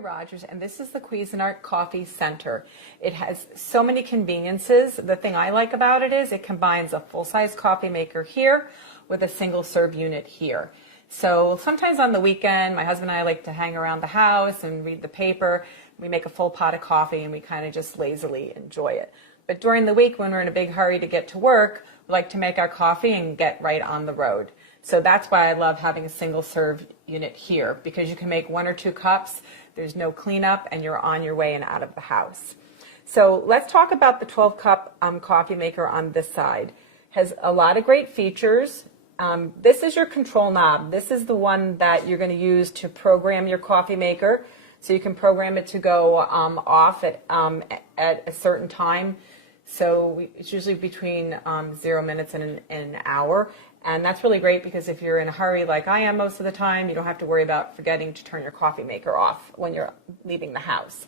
Rogers, and this is the Cuisinart Coffee Center. It has so many conveniences. The thing I like about it is it combines a full-size coffee maker here with a single-serve unit here. So sometimes on the weekend, my husband and I like to hang around the house and read the paper. We make a full pot of coffee and we kind of just lazily enjoy it. But during the week, when we're in a big hurry to get to work, we like to make our coffee and get right on the road. So that's why I love having a single serve unit here, because you can make 1 or 2 cups, there's no cleanup, and you're on your way and out of the house. So let's talk about the 12-cup coffee maker on this side. Has a lot of great features. This is your control knob. This is the one that you're going to use to program your coffee maker. So you can program it to go off at a certain time. So it's usually between 0 minutes and an hour. And that's really great because if you're in a hurry like I am most of the time, you don't have to worry about forgetting to turn your coffee maker off when you're leaving the house.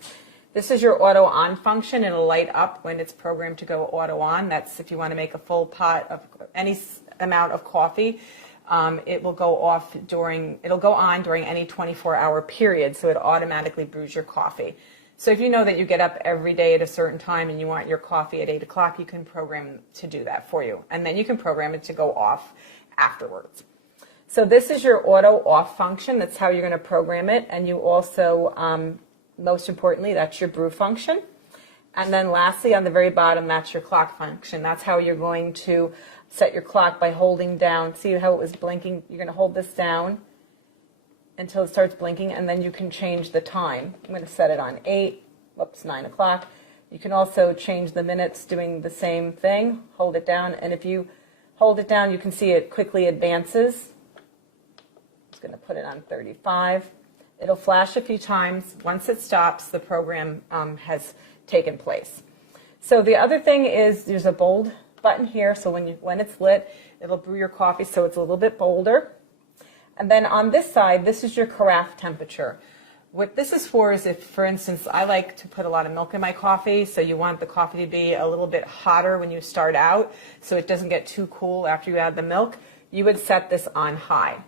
This is your auto on function. It'll light up when it's programmed to go auto on. That's if you want to make a full pot of any amount of coffee. It will go off it'll go on during any 24-hour period, so it automatically brews your coffee. So if you know that you get up every day at a certain time and you want your coffee at 8 o'clock, you can program to do that for you. And then you can program it to go off afterwards. So this is your auto off function. That's how you're going to program it. And you also, most importantly, that's your brew function. And then lastly, on the very bottom, that's your clock function. That's how you're going to set your clock by holding down. See how it was blinking? You're going to hold this down until it starts blinking, and then you can change the time. I'm going to set it on 9 o'clock. You can also change the minutes doing the same thing. Hold it down, and if you hold it down, you can see it quickly advances. I'm just going to put it on 35. It'll flash a few times. Once it stops, the program has taken place. So the other thing is there's a bold button here, so when it's lit, it'll brew your coffee so it's a little bit bolder. And then on this side, this is your carafe temperature. What this is for is if, for instance, I like to put a lot of milk in my coffee, so you want the coffee to be a little bit hotter when you start out so it doesn't get too cool after you add the milk, you would set this on high.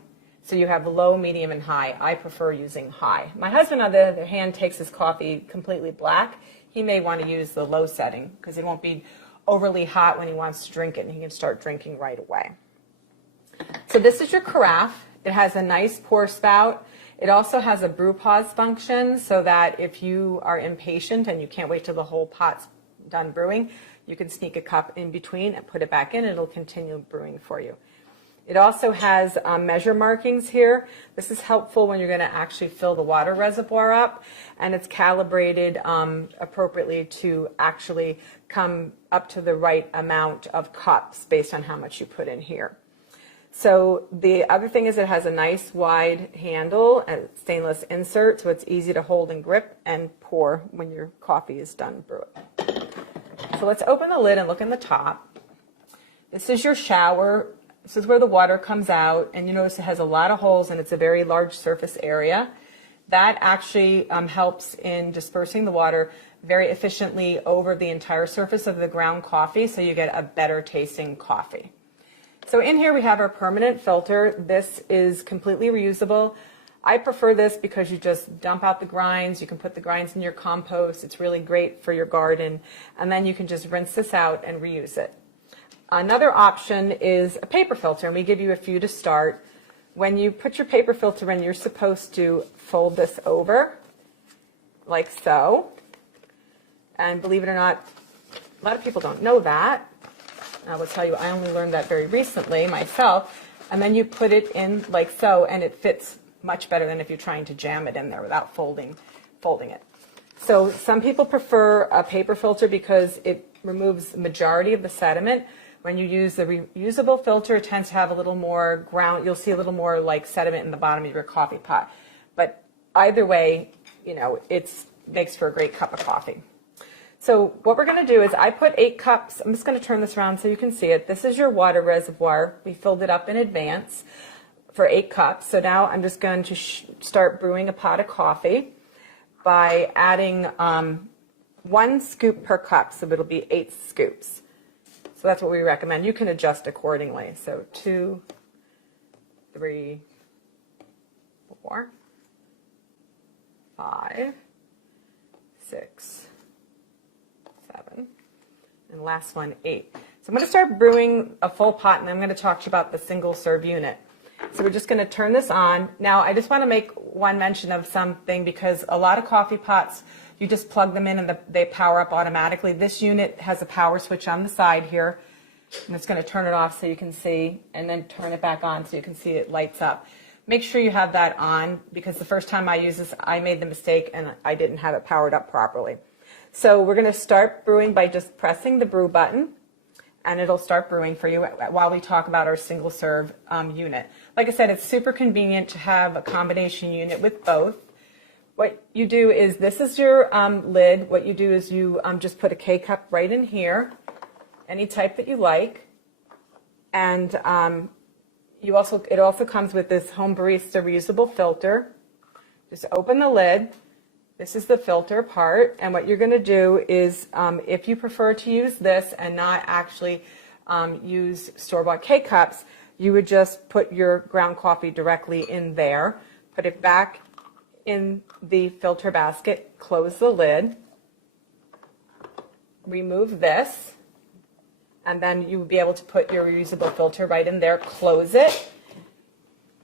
So you have low, medium, and high. I prefer using high. My husband, on the other hand, takes his coffee completely black. He may want to use the low setting because it won't be overly hot when he wants to drink it, and he can start drinking right away. So this is your carafe. It has a nice pour spout. It also has a brew pause function so that if you are impatient and you can't wait till the whole pot's done brewing, you can sneak a cup in between and put it back in, and it'll continue brewing for you. It also has measure markings here. This is helpful when you're going to actually fill the water reservoir up, and it's calibrated appropriately to actually come up to the right amount of cups based on how much you put in here. So the other thing is it has a nice wide handle and stainless insert, so it's easy to hold and grip and pour when your coffee is done brewing. So let's open the lid and look in the top. This is your shower. This is where the water comes out, and you notice it has a lot of holes and it's a very large surface area. That actually helps in dispersing the water very efficiently over the entire surface of the ground coffee, so you get a better tasting coffee. So in here we have our permanent filter. This is completely reusable. I prefer this because you just dump out the grinds. You can put the grinds in your compost. It's really great for your garden. And then you can just rinse this out and reuse it. Another option is a paper filter, and we give you a few to start. When you put your paper filter in, you're supposed to fold this over like so. And believe it or not, a lot of people don't know that. I will tell you, I only learned that very recently myself. And then you put it in like so, and it fits much better than if you're trying to jam it in there without folding it. So some people prefer a paper filter because it removes the majority of the sediment. When you use the reusable filter, it tends to have a little more ground. You'll see a little more like sediment in the bottom of your coffee pot. But either way, you know, it makes for a great cup of coffee. So what we're going to do is I put 8 cups. I'm just going to turn this around so you can see it. This is your water reservoir. We filled it up in advance for 8 cups. So now I'm just going to start brewing a pot of coffee by adding 1 scoop per cup. So it'll be 8 scoops. So that's what we recommend. You can adjust accordingly. So 2, 3, 4, 5, 6, 7, and last one, 8. So I'm going to start brewing a full pot, and I'm going to talk to you about the single serve unit. So we're just going to turn this on. Now I just want to make one mention of something, because a lot of coffee pots, you just plug them in and they power up automatically. This unit has a power switch on the side here. I'm just going to turn it off so you can see, and then turn it back on so you can see it lights up. Make sure you have that on, because the first time I used this, I made the mistake and I didn't have it powered up properly. So we're going to start brewing by just pressing the brew button, and it'll start brewing for you while we talk about our single serve unit. Like I said, it's super convenient to have a combination unit with both. What you do is, this is your lid. What you do is you just put a K-cup right in here, any type that you like, and it also comes with this home barista reusable filter. Just open the lid. This is the filter part, and what you're going to do is, if you prefer to use this and not actually use store-bought K-cups, you would just put your ground coffee directly in there, put it back in the filter basket, close the lid, remove this, and then you will be able to put your reusable filter right in there, close it,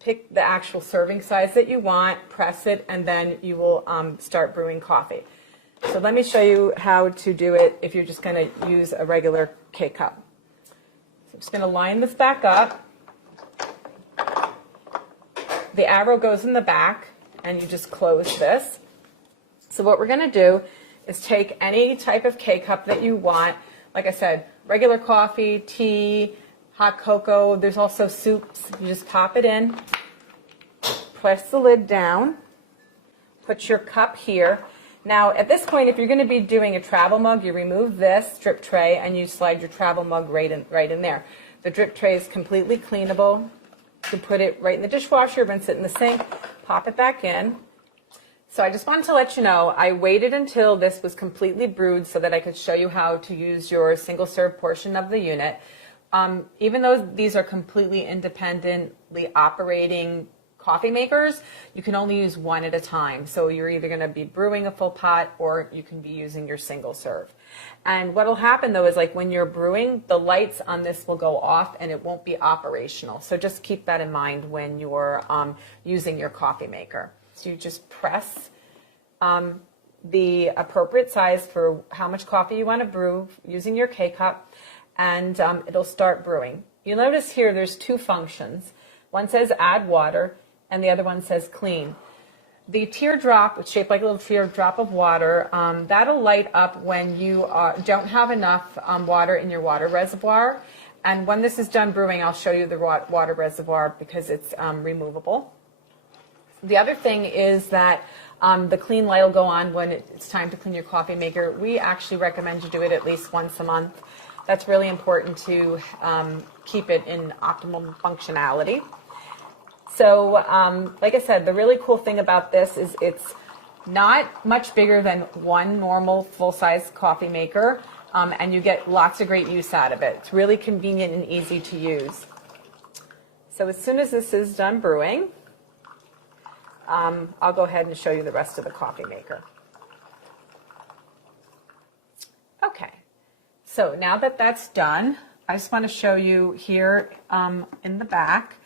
pick the actual serving size that you want, press it, and then you will start brewing coffee. So let me show you how to do it if you're just going to use a regular K-cup. So I'm just going to line this back up. The arrow goes in the back, and you just close this. So what we're going to do is take any type of K-cup that you want. Like I said, regular coffee, tea, hot cocoa. There's also soups. You just pop it in, press the lid down, put your cup here. Now, at this point, if you're going to be doing a travel mug, you remove this drip tray and you slide your travel mug right in there. The drip tray is completely cleanable. You can put it right in the dishwasher, rinse it in the sink, pop it back in. So I just wanted to let you know, I waited until this was completely brewed so that I could show you how to use your single serve portion of the unit. Even though these are completely independently operating coffee makers, you can only use one at a time. So you're either going to be brewing a full pot, or you can be using your single serve. And what will happen though is, like, when you're brewing, the lights on this will go off and it won't be operational. So just keep that in mind when you're using your coffee maker. So you just press the appropriate size for how much coffee you want to brew using your K-cup, and it'll start brewing. You'll notice here there's two functions. One says add water, and the other one says clean. The teardrop, it's shaped like a little teardrop of water, that'll light up when you don't have enough water in your water reservoir. And when this is done brewing, I'll show you the water reservoir because it's removable. The other thing is that the clean light will go on when it's time to clean your coffee maker. We actually recommend you do it at least once a month. That's really important to keep it in optimal functionality. So, like I said, the really cool thing about this is it's not much bigger than one normal full-size coffee maker, and you get lots of great use out of it. It's really convenient and easy to use. So as soon as this is done brewing, I'll go ahead and show you the rest of the coffee maker. Okay, so now that that's done, I just want to show you here in the back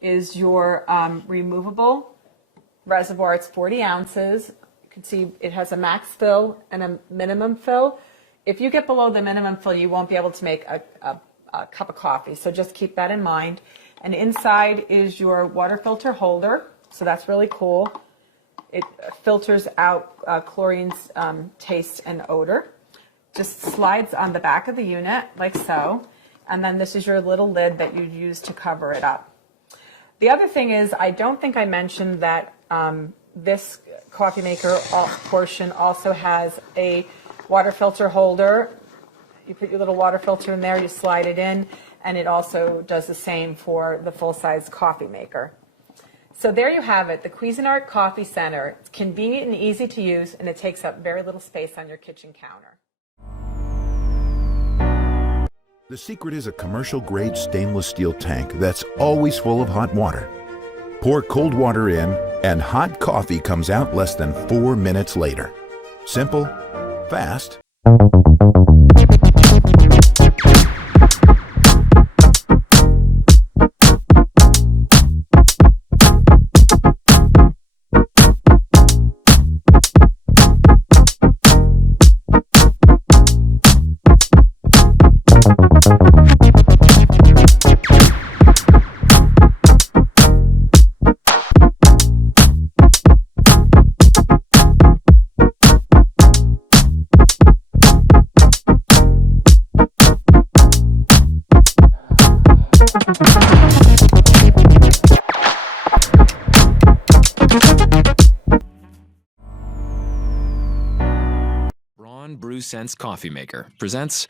is your removable reservoir. It's 40 ounces. You can see it has a max fill and a minimum fill. If you get below the minimum fill, you won't be able to make a cup of coffee, so just keep that in mind. And inside is your water filter holder, so that's really cool. It filters out chlorine's taste and odor. Just slides on the back of the unit like so, and then this is your little lid that you use to cover it up. The other thing is, I don't think I mentioned that this coffee maker portion also has a water filter holder. You put your little water filter in there, you slide it in, and it also does the same for the full-size coffee maker. So there you have it, the Cuisinart Coffee Center. It's convenient and easy to use, and it takes up very little space on your kitchen counter. The secret is a commercial-grade stainless steel tank that's always full of hot water. Pour cold water in, and hot coffee comes out less than 4 minutes later. Simple, fast. Braun BrewSense Coffeemaker presents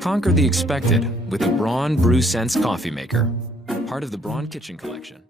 Conquer the expected with the Braun BrewSense Coffeemaker, part of the Braun Kitchen Collection.